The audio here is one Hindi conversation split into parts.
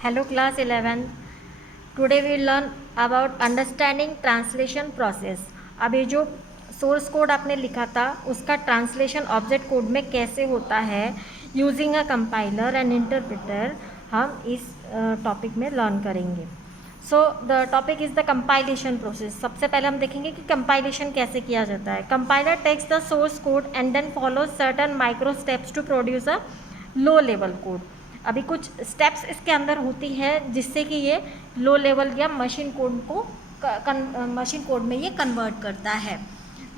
Hello class 11. Today we learn about understanding translation process. अब ये जो सोर्स कोड आपने लिखा था उसका ट्रांसलेशन ऑब्जेक्ट कोड में कैसे होता है using a compiler and interpreter, हम इस टॉपिक में लर्न करेंगे. So the topic is the compilation process. सबसे पहले हम देखेंगे कि कंपाइलेशन कैसे किया जाता है. Compiler takes the source code and then follow certain micro steps to produce a low level code. अभी कुछ स्टेप्स इसके अंदर होती है जिससे कि ये लो लेवल या मशीन कोड को मशीन कोड में ये कन्वर्ट करता है.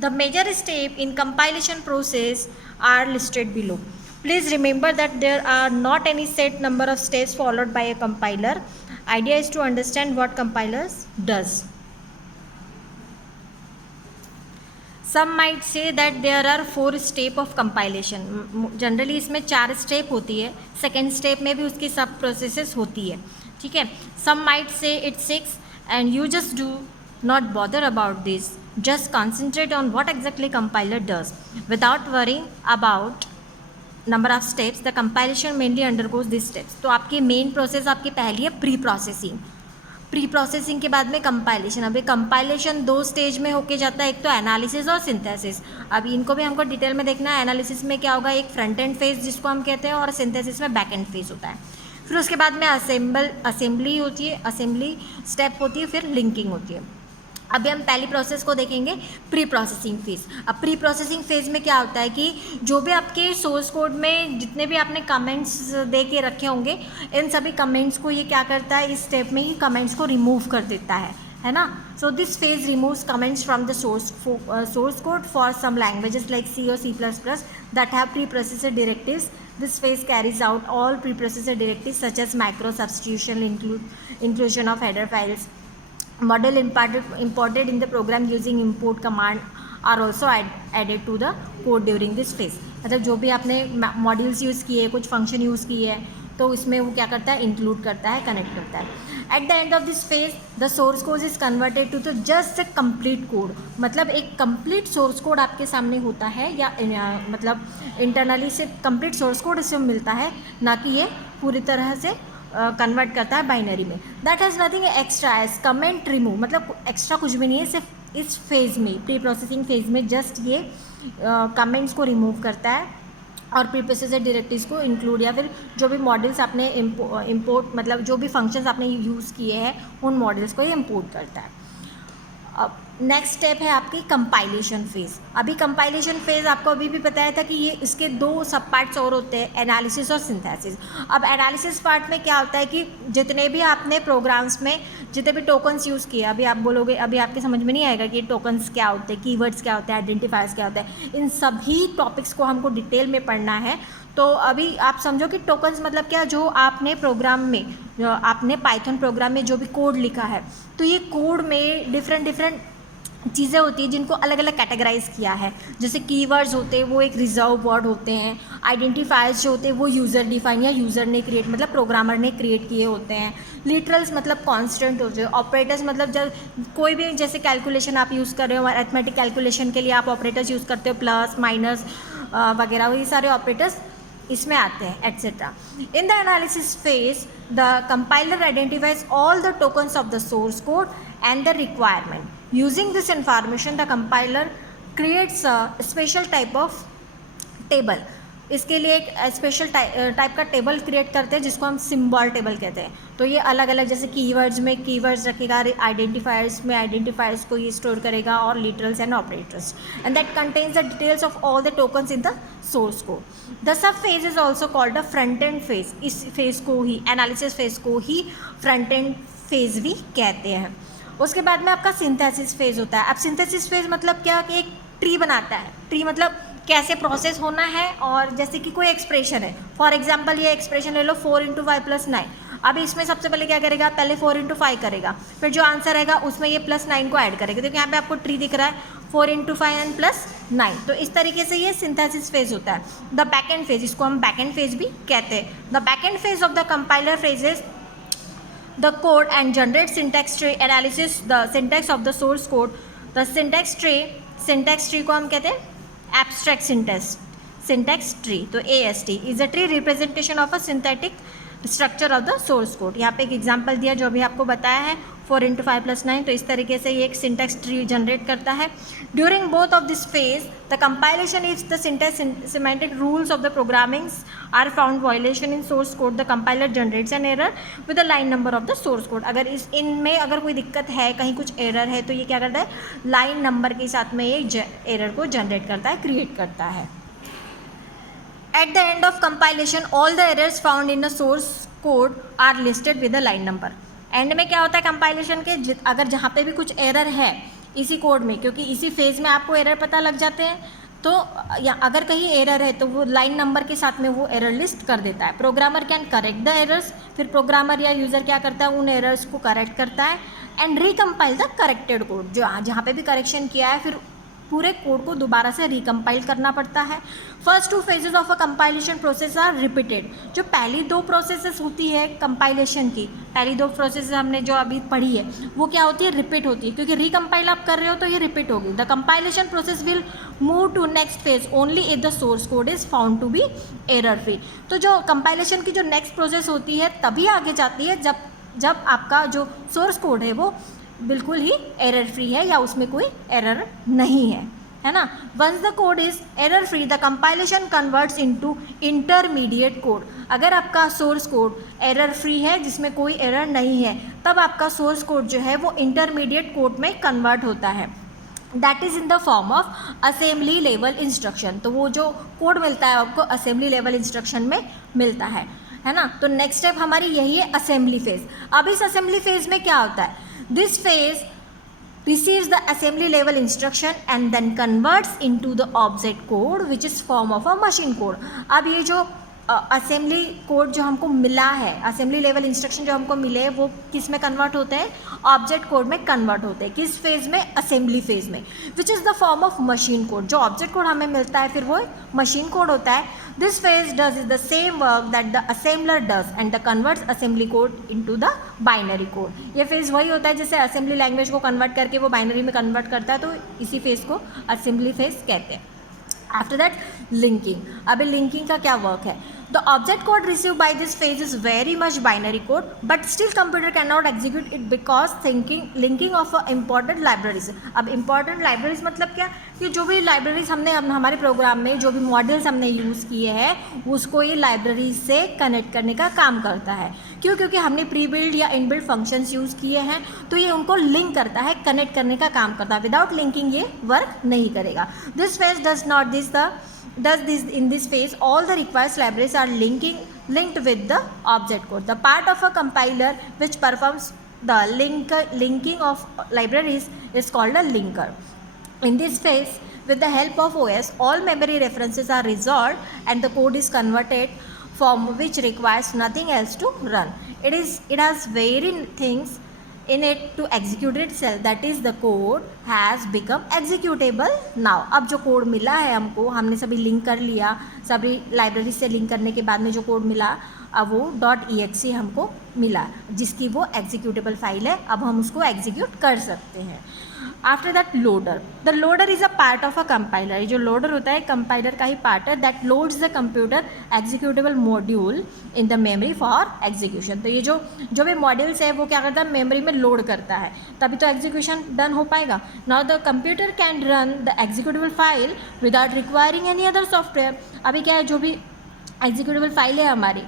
The major step in compilation process are listed below. Please remember that there are not any set number of steps followed by a compiler. Idea is to understand what compilers does. Some might say that there are 4 step of compilation. Generally इसमें 4 स्टेप होती है. सेकेंड स्टेप में भी उसकी सब प्रोसेसेस होती है. ठीक है. Some might say it's 6 and you just do not bother about this. Just concentrate on what exactly compiler does. Without worrying about number of steps, the compilation mainly undergoes these steps. तो आपकी मेन प्रोसेस आपकी पहली है प्री प्रोसेसिंग. प्री प्रोसेसिंग के बाद में कंपाइलेशन. अभी कंपाइलेशन 2 स्टेज में होके जाता है, एक तो एनालिसिस और सिंथेसिस. अभी इनको भी हमको डिटेल में देखना है. एनालिसिस में क्या होगा, एक फ्रंट एंड फेज जिसको हम कहते हैं, और सिंथेसिस में बैक एंड फेज होता है. फिर उसके बाद में असेंबली होती है, असेंबली स्टेप होती है, फिर लिंकिंग होती है. अभी हम पहली प्रोसेस को देखेंगे, प्री प्रोसेसिंग फेज़. अब प्री प्रोसेसिंग फेज़ में क्या होता है कि जो भी आपके सोर्स कोड में जितने भी आपने कमेंट्स दे के रखे होंगे, इन सभी कमेंट्स को ये क्या करता है, इस स्टेप में ही कमेंट्स को रिमूव कर देता है ना. So this phase removes comments from the source code for some languages like C or C++ that have pre-processor directives. This phase carries out all pre-processor directives such as macro substitution, inclusion of header files. Model imported in the program using import command are also added to the code during this phase. मतलब जो भी आपने मॉड्यूल्स यूज़ किए, कुछ फंक्शन यूज़ किए हैं, तो उसमें वो क्या करता है, इंक्लूड करता है, कनेक्ट करता है. At the end of this phase the source code is converted to the just a complete code. मतलब एक कंप्लीट सोर्स कोड आपके सामने होता है, या मतलब इंटरनली से कंप्लीट सोर्स कोड इससे मिलता है, ना कि ये पूरी तरह से कन्वर्ट करता है बाइनरी में. That has nothing extra as comment remove. मतलब एक्स्ट्रा कुछ भी नहीं है, सिर्फ इस फेज़ में, प्री प्रोसेसिंग फेज़ में जस्ट ये कमेंट्स को रिमूव करता है और प्री प्रोसेसर डायरेक्टिव्स को इंक्लूड, या फिर जो भी मॉडल्स आपने इंपोर्ट मतलब जो भी फंक्शंस आपने यूज़ किए हैं उन मॉडल्स को ये इंपोर्ट करता है. अब नेक्स्ट स्टेप है आपकी कंपाइलेशन फेज़. अभी कंपाइलेशन फेज़ आपको अभी भी बताया था कि ये इसके 2 सब पार्ट्स और होते हैं, एनालिसिस और सिंथेसिस. अब एनालिसिस पार्ट में क्या होता है कि जितने भी आपने प्रोग्राम्स में जितने भी टोकन्स यूज़ किए, अभी आप बोलोगे, अभी आपके समझ में नहीं आएगा कि टोकन्स क्या होते हैं, कीवर्ड्स क्या होते हैं, आइडेंटिफायर्स क्या होते हैं. इन सभी टॉपिक्स को हमको डिटेल में पढ़ना है. तो अभी आप समझो कि टोकन्स मतलब क्या, जो आपने प्रोग्राम में, आपने पाइथन प्रोग्राम में जो भी कोड लिखा है, तो ये कोड में डिफरेंट चीज़ें होती हैं जिनको अलग अलग कैटेगराइज किया है. जैसे कीवर्ड्स होते हैं वो एक रिजर्व वर्ड होते हैं. आइडेंटिफायर्स जो होते हैं वो यूज़र डिफाइन या यूज़र ने क्रिएट मतलब प्रोग्रामर ने क्रिएट किए होते हैं. लिटरल्स मतलब कांस्टेंट होते हैं. ऑपरेटर्स मतलब जब कोई भी जैसे कैलकुलेशन आप यूज़ कर रहे हो, अरिथमेटिक कैलकुलेशन के लिए आप ऑपरेटर्स यूज़ करते हो, प्लस माइनस वगैरह, ये सारे ऑपरेटर्स इसमें आते हैं, etcetera. In the analysis phase the compiler identifies all the tokens of the source code and the requirement. Using this information the compiler creates a special type of table. इसके लिए एक स्पेशल टाइप का टेबल क्रिएट करते हैं जिसको हम सिम्बॉल टेबल कहते हैं. तो ये अलग अलग जैसे कीवर्ड्स में कीवर्ड्स रखेगा, आइडेंटिफायर्स में आइडेंटिफायर्स को ये स्टोर करेगा, और literals and operators, and that contains the details of all the tokens in the source code. The sub phase is also called a front end phase. इस फेज को ही, एनालिसिस फेज को ही फ्रंट एंड फेज भी कहते हैं. उसके बाद में आपका सिंथेसिस फेज़ होता है. अब सिंथेसिस फेज़ मतलब क्या, कि एक ट्री बनाता है. ट्री मतलब कैसे प्रोसेस होना है, और जैसे कि कोई एक्सप्रेशन है, फॉर एग्जांपल ये एक्सप्रेशन ले लो 4 × 5 + 9. अब इसमें सबसे पहले क्या करेगा, पहले 4 × 5 करेगा, फिर जो आंसर आएगा उसमें ये +9 को ऐड करेगा. तो यहाँ पे आपको ट्री दिख रहा है, 4 × 5 एंड +9. तो इस तरीके से ये सिंथेसिस फेज़ होता है. द बैक एंड फेज, इसको हम बैक एंड फेज भी कहते हैं. The back and phase of the compiler phases the code and generate syntax tree. Analysis the syntax of the source code. The syntax tree को हम कहते हैं abstract syntax tree. तो AST is a tree representation of a synthetic structure of the source code. यहाँ पे एक एग्जांपल दिया जो अभी आपको बताया है 4 × 5 + 9, तो इस तरीके से ये एक सिंटैक्स ट्री जनरेट करता है। During both of this phase the compilation if the syntax semantic rules of the programmings are found violation in source code, the compiler generates an error with the line number of the source code. अगर इनमें अगर कोई दिक्कत है, कहीं कुछ एरर है, तो ये क्या करता है, लाइन नंबर के साथ में ये एरर को जनरेट करता है, क्रिएट करता है। At the end of compilation, all the errors found in the source code are listed with the line number. And में क्या होता है कंपाइलेशन के, अगर जहाँ पे भी कुछ एरर है इसी कोड में, क्योंकि इसी फेज़ में आपको एरर पता लग जाते हैं, तो या अगर कहीं एरर है तो वो लाइन नंबर के साथ में वो एरर लिस्ट कर देता है। Programmer can correct the errors, फिर प्रोग्रामर या यूज़र क्या करता है, उन एरर्स को करेक्ट करता है and recompile the corrected code. जो जहाँ पे भी करेक्शन किया है, फिर पूरे कोड को दोबारा से रिकम्पाइल करना पड़ता है। First 2 phases of a compilation process are repeated. जो पहली 2 प्रोसेसेस होती है कंपाइलेशन की, पहली 2 प्रोसेस हमने जो अभी पढ़ी है, वो क्या होती है, रिपीट होती है, क्योंकि रिकम्पाइल आप कर रहे हो तो ये रिपीट होगी। The compilation process will move to next phase only if the source code is found to be error free. तो जो कंपाइलेशन की जो नेक्स्ट प्रोसेस होती है तभी आगे जाती है जब आपका जो सोर्स कोड है वो बिल्कुल ही एरर फ्री है या उसमें कोई एरर नहीं है ना। Once the code is error free the compilation converts into intermediate code. अगर आपका सोर्स कोड एरर फ्री है जिसमें कोई एरर नहीं है, तब आपका सोर्स कोड जो है वो इंटरमीडिएट कोड में कन्वर्ट होता है। That is in the form of assembly level instruction. तो वो जो कोड मिलता है आपको असेंबली लेवल इंस्ट्रक्शन में मिलता है ना। तो नेक्स्ट स्टेप हमारी यही है असेंबली फेज। अब इस असेंबली फेज में क्या होता है, this phase receives the assembly level instruction and then converts into the object code which is form of a machine code। अब ये जो असेंबली कोड जो हमको मिला है, असेंबली लेवल इंस्ट्रक्शन जो हमको मिले हैं, वो किस में कन्वर्ट होते हैं, ऑब्जेक्ट कोड में कन्वर्ट होते हैं। किस फेज़ में, असेंबली फेज़ में, which is the form of machine code. जो ऑब्जेक्ट कोड हमें मिलता है फिर वो मशीन कोड होता है। This phase does is the same work that the assembler does and the converts assembly code into the binary code. ये फेज़ वही होता है जैसे असेंबली लैंग्वेज को कन्वर्ट करके वो बाइनरी में कन्वर्ट करता है, तो इसी फेज़ को असेंबली फेज़ कहते हैं। After that linking. अभी लिंकिंग का क्या वर्क है, the object code receive by this phase is very much binary code but still computer can not execute it because linking of important libraries. अब इंपॉर्टेंट लाइब्रेरीज मतलब क्या, कि जो भी लाइब्रेरीज हमने हमारे प्रोग्राम में जो भी मॉडल्स हमने यूज़ किए हैं उसको ये लाइब्रेरीज से कनेक्ट करने का काम करता है। क्यों, क्योंकि हमने प्री बिल्ड या इनबिल्ड फंक्शंस यूज़ किए हैं, तो ये उनको लिंक करता है, कनेक्ट करने का काम करता है। विदाउट लिंकिंग ये वर्क नहीं करेगा। This phase does this in this phase all the required libraries are linked with the object code. The part of a compiler which performs the linking of libraries is called a linker. In this phase, with the help of OS, all memory references are resolved and the code is converted, from which requires nothing else to run. It has very things in it to execute itself, that is the code has become executable now। अब जो कोड मिला है हमको, हमने सभी लिंक कर लिया, सभी लाइब्रेरी से लिंक करने के बाद में जो कोड मिला, अब वो .exe हमको मिला जिसकी वो एग्जीक्यूटेबल फाइल है। अब हम उसको एग्जीक्यूट कर सकते हैं। After that loader. The loader is a part of a compiler. जो लोडर होता है कंपाइलर का ही पार्ट है, that loads the computer executable module in the memory for execution. तो ये जो भी मॉड्यूल्स है वो क्या करता है, मेमोरी में लोड करता है, तभी तो एग्जीक्यूशन डन हो पाएगा। Now the computer can run the executable file without requiring any other software. अभी क्या है, जो भी एग्जीक्यूटेबल फाइल है हमारी,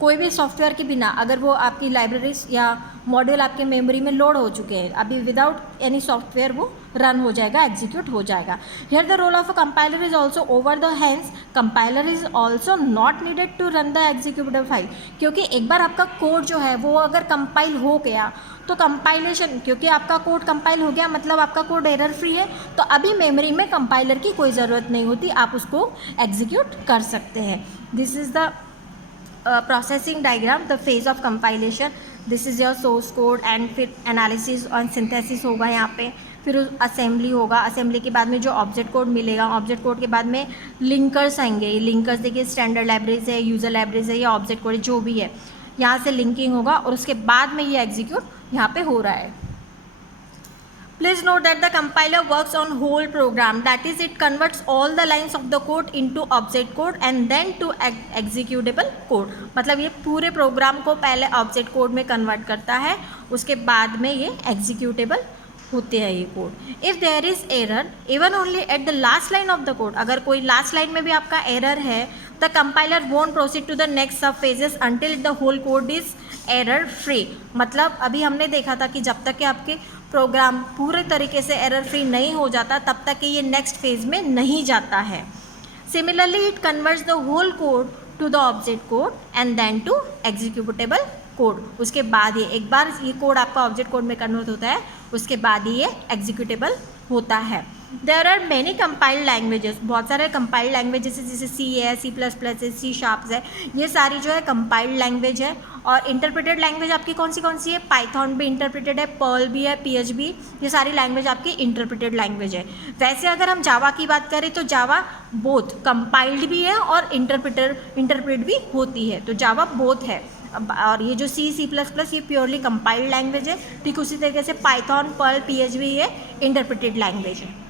कोई भी सॉफ्टवेयर के बिना अगर वो आपकी लाइब्रेरीज या मॉड्यूल आपके मेमोरी में लोड हो चुके हैं, अभी विदाउट एनी सॉफ्टवेयर वो रन हो जाएगा, एग्जीक्यूट हो जाएगा। Here the role of a compiler is also over the hands. Compiler is also not needed to run the executable file. क्योंकि एक बार आपका कोड जो है वो अगर कंपाइल हो गया तो कंपाइलेशन, क्योंकि आपका कोड कंपाइल हो गया मतलब आपका कोड एरर फ्री है, तो अभी मेमोरी में कंपाइलर की कोई ज़रूरत नहीं होती, आप उसको एग्जीक्यूट कर सकते हैं। This is the processing diagram, the phase of compilation. This is your source code and फिर एनालिसिस और सिंथेसिस होगा यहाँ पे, फिर असेंबली होगा। असेंबली के बाद में जो ऑब्जेक्ट कोड मिलेगा, ऑब्जेक्ट कोड के बाद में लिंकर्स आएंगे। ये लिंकर्स देखिए स्टैंडर्ड लाइब्रेरीज है, यूज़र लाइब्रेरीज है या ऑब्जेक्ट कोड जो भी है, यहाँ से लिंकिंग होगा और उसके बाद में ये एग्जीक्यूट यहाँ पे हो रहा है। Please note that the compiler works on whole program, that is it converts all the lines of the code into object code and then to executable code. मतलब ये पूरे प्रोग्राम को पहले ऑब्जेक्ट कोड में कन्वर्ट करता है, उसके बाद में ये एग्जीक्यूटेबल होते हैं ये code. If there is error even only at the last line of the code, अगर कोई लास्ट लाइन में भी आपका एरर है, the compiler won't proceed to the next sub phases until the whole code is error free. मतलब अभी हमने देखा था कि जब तक कि आपके प्रोग्राम पूरे तरीके से एरर फ्री नहीं हो जाता तब तक कि ये नेक्स्ट फेज में नहीं जाता है. Similarly it converts the whole code to the object code and then to executable code. उसके बाद एक बार ये कोड आपका ऑब्जेक्ट कोड में कन्वर्ट होता है, उसके बाद ही ये एग्जीक्यूटेबल होता है. There are many compiled languages, बहुत सारे कंपाइल्ड लैंग्वेजेस जैसे सी है, C++ है, C# है, ये सारी जो है कंपाइल्ड लैंग्वेज है. और इंटरप्रेटेड लैंग्वेज आपकी कौन सी है? पाइथन भी इंटरप्रेटेड है, पर्ल भी है, PHP, ये सारी लैंग्वेज आपकी इंटरप्रेटेड लैंग्वेज है. वैसे अगर हम जावा की बात करें तो जावा बोथ कंपाइल्ड भी है और इंटरप्रेट भी होती है, तो जावा बोथ है. और ये जो C++ ये प्योरली कंपाइल्ड लैंग्वेज है. ठीक उसी तरीके से पाइथन, पर्ल, PHP ये इंटरप्रेटेड लैंग्वेज है.